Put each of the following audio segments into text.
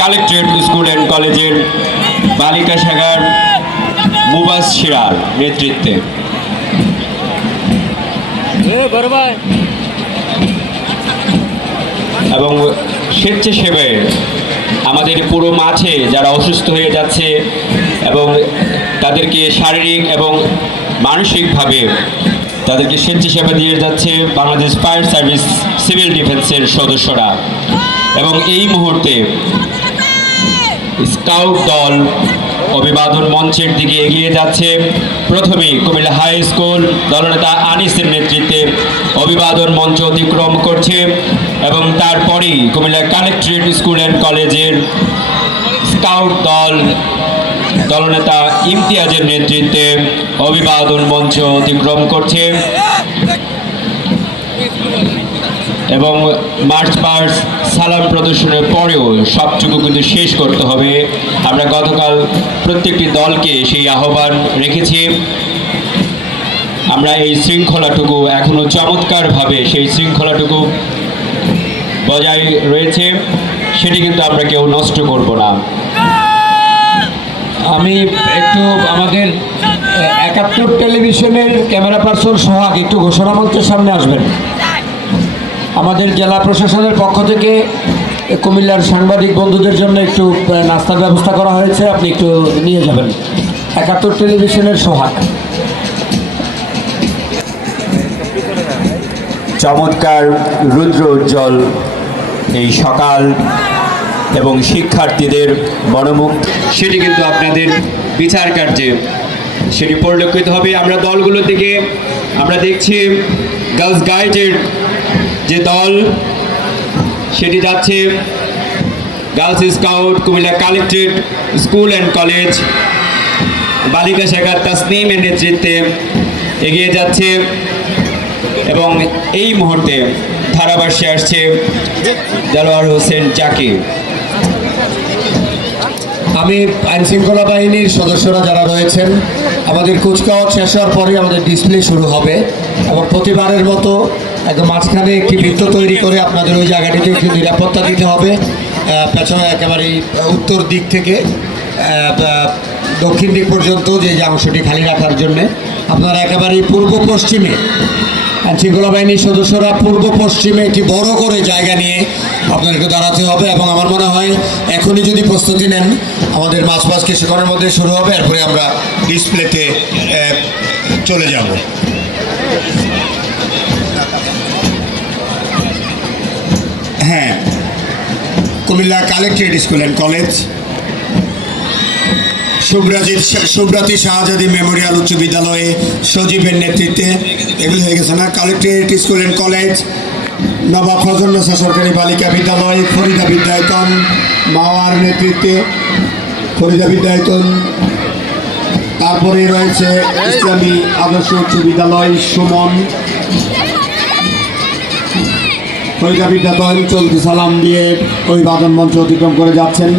Collectorate school and কলেজের বালিকা শাখার মুবাশশিরার নেতৃত্বে এবং স্বেচ্ছাসেবায় আমাদের পুরো মাঠে যারা অসুস্থ হয়ে যাচ্ছে এবং তাদেরকে শারীরিক এবং মানসিকভাবে তাদেরকে স্বেচ্ছাসেবা দিয়ে যাচ্ছে বাংলাদেশ ফায়ার সার্ভিস সিভিল ডিফেন্সের সদস্যরা। এবং এই মুহূর্তে স্কাউট দল অভিবাদন মঞ্চের দিকে এগিয়ে যাচ্ছে। প্রথমেই কুমিল্লা হাই স্কুল দলনেতা আনিসের নেতৃত্বে অভিবাদন মঞ্চ অতিক্রম করছে এবং তারপরেই কুমিল্লা কালেক্টরেট স্কুল অ্যান্ড কলেজের স্কাউট দল দলনেতা ইমতিয়াজের নেতৃত্বে অভিবাদন মঞ্চ অতিক্রম করছে এবং মার্চ পাস্ট সালাম প্রদর্শনের পরেও সবটুকু কিন্তু শেষ করতে হবে। আমরা গতকাল প্রত্যেকটি দলকে সেই আহ্বান রেখেছি। আমরা এই শৃঙ্খলাটুকু এখনো চমৎকারভাবে সেই শৃঙ্খলাটুকু বজায় রয়েছে, সেটি কিন্তু আমরা কেউ নষ্ট করব না। আমি একটু আমাদের ৭১ টেলিভিশনের ক্যামেরা পার্সন সোহাগ একটু ঘোষণা মঞ্চের সামনে আসবেন। আমাদের জেলা প্রশাসনের পক্ষ থেকে কুমিল্লার সাংবাদিক বন্ধুদের জন্য একটু নাস্তার ব্যবস্থা করা হয়েছে, আপনি একটু নিয়ে যাবেন। ৭১ টেলিভিশনের সোহাগ। চমৎকার রুদ্র উজ্জ্বল এই সকাল এবং শিক্ষার্থীদের মনোমুখ সেটি কিন্তু আপনাদের বিচার কার্যে সেটি পরিলক্ষিত হবে। আমরা দলগুলোর দিকে আমরা দেখছি গার্লস গাইডের যে দল সেটি যাচ্ছে girls scout Comilla collectorate school and college বালিকা শাখার তাসনিমের নেতৃত্বে এগিয়ে যাচ্ছে এবং এই মুহূর্তে ধারাভাষ্যে আসছে দেলোয়ার হোসেন জাকির। আমি আইনশৃঙ্খলা বাহিনীর সদস্যরা যারা রয়েছেন, আমাদের কুচকাওয়াজ শেষ হওয়ার পরে আমাদের ডিসপ্লে শুরু হবে এবং প্রতিবারের মতো একদম মাঝখানে একটি বৃত্ত তৈরি করে আপনাদের ওই জায়গাটিতে একটু নিরাপত্তা দিতে হবে। পেছনে একেবারে উত্তর দিক থেকে দক্ষিণ দিক পর্যন্ত যে অংশটি খালি রাখার জন্যে আপনারা একেবারেই পূর্ব পশ্চিমে আইনশৃঙ্খলা বাহিনীর সদস্যরা পূর্ব পশ্চিমে একটি বড় করে জায়গা নিয়ে আপনাদেরকে দাঁড়াতে হবে এবং আমার মনে হয় এখনই যদি প্রস্তুতি নেন আমাদের মাঝ কিছুক্ষণের মধ্যে শুরু হবে, এরপরে আমরা ডিসপ্লেতে চলে যাব। হ্যাঁ, Comilla collectorate school and college, Subrati Shahjadi memorial উচ্চ বিদ্যালয়ে সজীবের নেতৃত্বে এগুলো হয়ে গেছে না। কালেক্টরেট স্কুল অ্যান্ড কলেজ, নবাব ফজলুন্নেছা সরকারি বালিকা বিদ্যালয়, ফরিদা বিদ্যায়তন মাওয়ার নেতৃত্বে ফরিদা বিদ্যায়তন, তারপরে রয়েছে ইসলামী আদর্শ উচ্চ বিদ্যালয় সুমন, ফরিদা বিদ্যায়তন চলতি সালাম দিয়ে অভিবাদন মঞ্চ অতিক্রম করে যাচ্ছেন।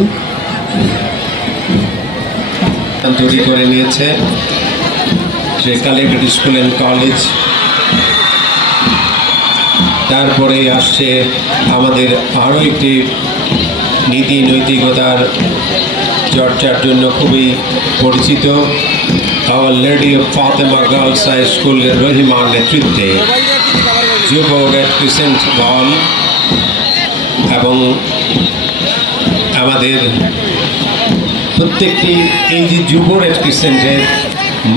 তৈরি করে নিয়েছে যে কালেক্টরেট স্কুল অ্যান্ড কলেজ। তারপরে আসছে আমাদের আরও একটি নীতি নৈতিকতার চর্চার জন্য খুবই পরিচিত Our Lady of Fatema Girls High স্কুলের রহিমার নেতৃত্বে যুব ক্রিসেন্ট দল এবং আমাদের প্রত্যেকটি এই যে যুব রেড ক্রিসেন্টের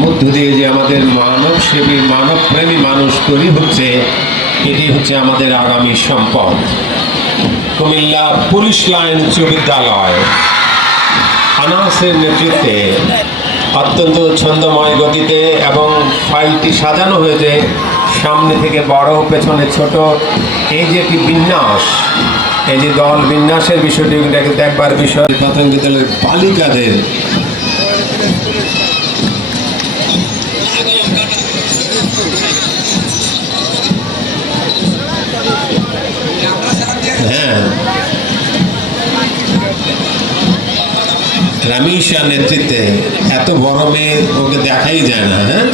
মধ্য দিয়ে যে আমাদের মানবসেবী মানবপ্রেমী মানুষ তৈরি হচ্ছে, এটি হচ্ছে আমাদের আগামী সম্পদ। কুমিল্লা পুলিশ লাইন উচ্চ বিদ্যালয় আনাসের নেতৃত্বে অত্যন্ত ছন্দময় গতিতে এবং ফাইলটি সাজানো হয়েছে সামনে থেকে বড় পেছনে ছোট, এই যে একটি বিন্যাস, এই যে দল বিন্যাসের বিষয়টি দেখবার বিষয়। প্রাথমিক বিদ্যালয়ের বালিকাদের হ্যাঁ রামিশার নেতৃত্বে, এত বড় মেয়ে ওকে দেখাই যায় না। হ্যাঁ,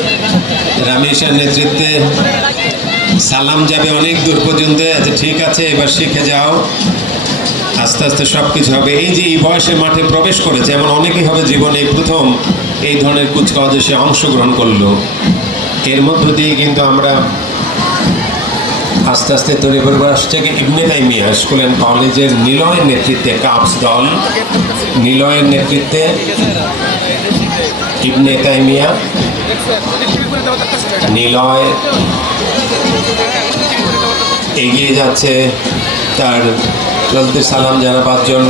রামিশার নেতৃত্বে সালাম যাবে অনেক দূর পর্যন্ত। আচ্ছা ঠিক আছে, এবার শিখে যাও। আস্তে আস্তে সব কিছু হবে। এই যে এই বয়সে মাঠে প্রবেশ করেছে এমন অনেকেই হবে জীবনে প্রথম এই ধরনের কুচকাওয়াজে সে অংশগ্রহণ করলো। এর মধ্য দিয়ে কিন্তু আমরা আস্তে আস্তে তৈরি করবো। আসছে ইবনে তাইমিয়া স্কুল অ্যান্ড কলেজের নিলয়ের নেতৃত্বে কাপস দল, নিলয়ের নেতৃত্বে ইবনে তাইমিয়া নিলয় এগিয়ে যাচ্ছে। তার চলতে সালাম জানাবার জন্য